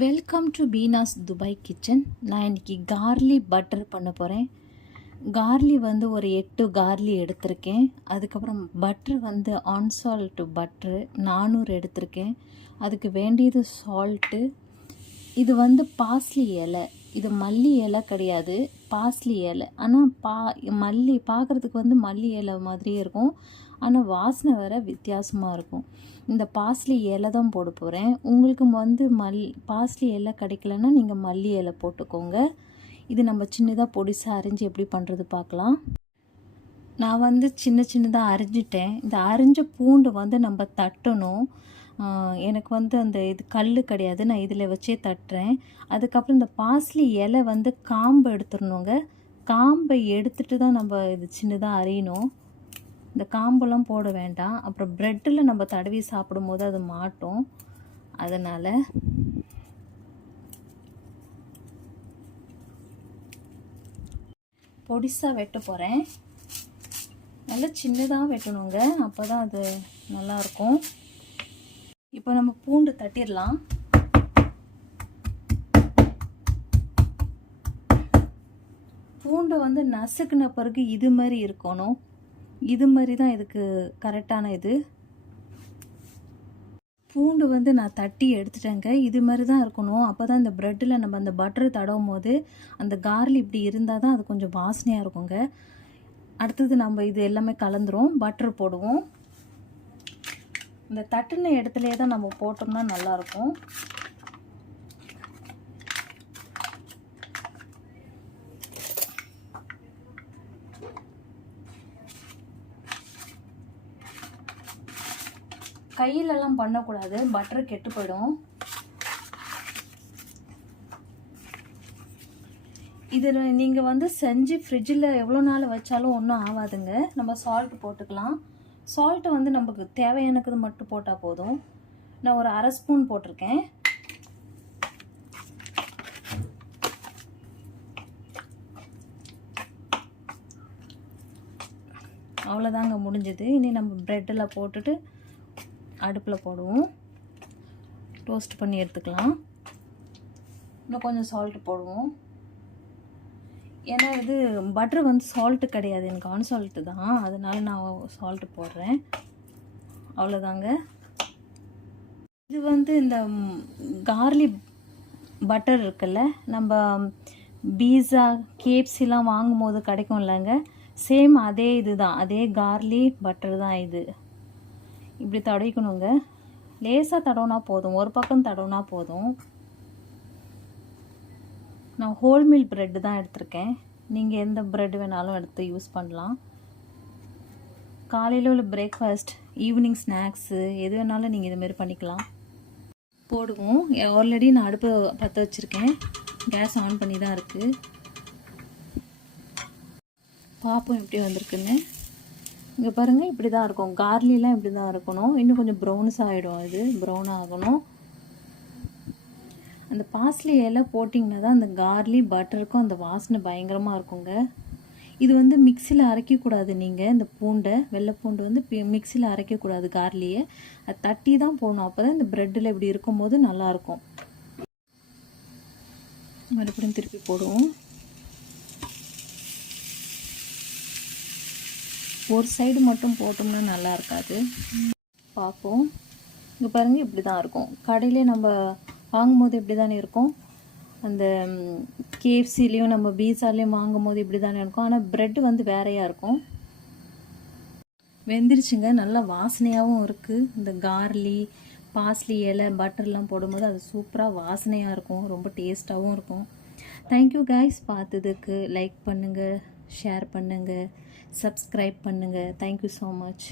Welcome to Beena's Dubai kitchen. நான் இன்றைக்கி garlic butter பண்ண போகிறேன். கார்லி வந்து ஒரு 8 கார்லி எடுத்திருக்கேன். அதுக்கப்புறம் பட்ரு வந்து ஆன்சால்ட்டு பட்ரு 400 எடுத்திருக்கேன். அதுக்கு வேண்டியது சால்ட்டு. இது வந்து பாஸ்லி இலை, இது மல்லி இலை கிடையாது, பாஸ்லி இலை. ஆனால் மல்லி பார்க்குறதுக்கு வந்து மல்லி இலை மாதிரியே இருக்கும், ஆனால் வாசனை வேறு வித்தியாசமாக இருக்கும். இந்த பாஸ்லி இலை தான் போட போகிறேன். உங்களுக்கு வந்து பாஸ்லி இலை கிடைக்கலன்னா நீங்கள் மல்லி இலை போட்டுக்கோங்க. இது நம்ம சின்னதாக பொடிசாக அரிஞ்சு எப்படி பண்ணுறது பார்க்கலாம். நான் வந்து சின்னதாக அரிஞ்சிட்டேன். இந்த அரிஞ்ச பூண்டு வந்து நம்ம தட்டணும். எனக்கு வந்து அந்த இது கல் கிடையாது, நான் இதில் வச்சே தட்டுறேன். அதுக்கப்புறம் இந்த பாஸ்லி இலை வந்து காம்பை எடுத்துடணுங்க. காம்பை எடுத்துகிட்டு தான் நம்ம இது சின்னதாக அரியணும். இந்த காம்பெல்லாம் போட வேண்டாம், அப்புறம் ப்ரெட்டில் நம்ம தடவி சாப்பிடும் போது அது மாட்டும். அதனால் பொடிசாக வெட்ட போகிறேன். நல்லா சின்னதாக வெட்டணுங்க, அப்போ தான் அது நல்லாயிருக்கும். இப்போ நம்ம பூண்டு தட்டிடலாம். பூண்டு வந்து நசுக்குன பிறகு இது மாதிரி இருக்கணும். இது மாதிரி தான் இதுக்கு கரெக்டான இது. பூண்டு வந்து நான் தட்டி எடுத்துட்டேங்க. இது மாதிரி தான் இருக்கணும். அப்போ தான் இந்த ப்ரெட்டில் நம்ம அந்த பட்டர் தடவும் போது அந்த கார்லி இப்படி இருந்தால் தான் அது கொஞ்சம் வாசனையாக இருக்குங்க. அடுத்தது நம்ம இது எல்லாமே கலந்துரும். பட்டர் போடுவோம். இந்த தட்டுன இடத்துலையே தான் நம்ம போட்டோம்னா நல்லாயிருக்கும். கையிலெல்லாம் பண்ணக்கூடாது, பட்டர் கெட்டு போயிடும். இது நீங்கள் வந்து செஞ்சு ஃப்ரிட்ஜில் எவ்வளோ நாள் வச்சாலும் ஒன்றும் ஆகாதுங்க. நம்ம சால்ட் போட்டுக்கலாம். சால்ட்டை வந்து நமக்கு தேவையானது மட்டும் போட்டால் போதும். நான் ஒரு 1/2 ஸ்பூன் போட்டிருக்கேன். அவ்வளோதாங்க, முடிஞ்சது. இனி நம்ம ப்ரெட்டில் போட்டுட்டு அடுப்பில் போடுவோம். டோஸ்ட் பண்ணி எடுத்துக்கலாம். இன்னும் கொஞ்சம் சால்ட்டு போடுவோம். ஏன்னா இது பட்டர் வந்து சால்ட்டு கிடையாது, எனக்கு ஆன்சால்ட்டு தான், அதனால நான் சால்ட்டு போடுறேன். அவ்வளோதாங்க. இது வந்து இந்த கார்லி பட்டர் இருக்குல்ல, நம்ம பீஸா கேப்சிலாம் வாங்கும் போது கிடைக்கும் இல்லைங்க, சேம் அதே இது தான், அதே கார்லி பட்டர் தான் இது. இப்படி தடவிக்கணுங்க. லேசாக தடவுனா போதும், ஒரு பக்கம் தடவுனா போதும். நான் ஹோல் மீல் ப்ரெட்டு தான் எடுத்திருக்கேன். நீங்கள் எந்த ப்ரெட் வேணாலும் எடுத்து யூஸ் பண்ணலாம். காலையில் உள்ள பிரேக்ஃபாஸ்ட், ஈவினிங் ஸ்நாக்ஸு எது வேணாலும் நீங்கள் இதுமாரி பண்ணிக்கலாம். போடுவோம். ஆல்ரெடி நான் அடுப்பு பற்ற வச்சுருக்கேன், கேஸ் ஆன் பண்ணி தான் இருக்குது. பார்ப்போம் எப்படி வந்திருக்குன்னு. இங்கே பாருங்கள், இப்படி தான் இருக்கும். கார்லிலாம் இப்படி தான் இருக்கணும். இன்னும் கொஞ்சம் ப்ரௌன்ஸ் ஆகிடும், இது ப்ரௌன் ஆகணும். அந்த பாஸ்லி இலை போட்டிங்கன்னா தான் அந்த கார்லி பட்டருக்கும் அந்த வாசனை பயங்கரமாக இருக்குங்க. இது வந்து மிக்சியில் அரைக்கக்கூடாது. நீங்கள் இந்த பூண்டை, வெள்ளை பூண்டு வந்து மிக்சியில் அரைக்கக்கூடாது. கார்லியை அது தட்டி தான் போடணும். அப்போ தான் இந்த ப்ரெட்டில் இப்படி இருக்கும்போது நல்லாயிருக்கும். மறுபடியும் திருப்பி போடுவோம். ஒரு சைடு மட்டும் போட்டோம்னா நல்லா இருக்காது. பார்ப்போம். இங்கே பாருங்கள், இப்படி தான் இருக்கும். கடையிலே நம்ம வாங்கும்போது இப்படி தானே இருக்கும். அந்த கேஎஃப்சிலையும் நம்ம பீஸாலையும் வாங்கும் போது இப்படி தானே இருக்கும். ஆனால் ப்ரெட் வந்து வேறையாக இருக்கும். வெந்திருச்சுங்க, நல்லா வாசனையாகவும் இருக்குது. இந்த கார்லி பாஸ்லி இலை பட்டர்லாம் போடும்போது அது சூப்பராக வாசனையாக இருக்கும், ரொம்ப டேஸ்ட்டாகவும் இருக்கும். Thank you guys. பார்த்ததுக்கு லைக் பண்ணுங்கள், ஷேர் பண்ணுங்கள், சப்ஸ்கிரைப் பண்ணுங்கள். Thank you so much.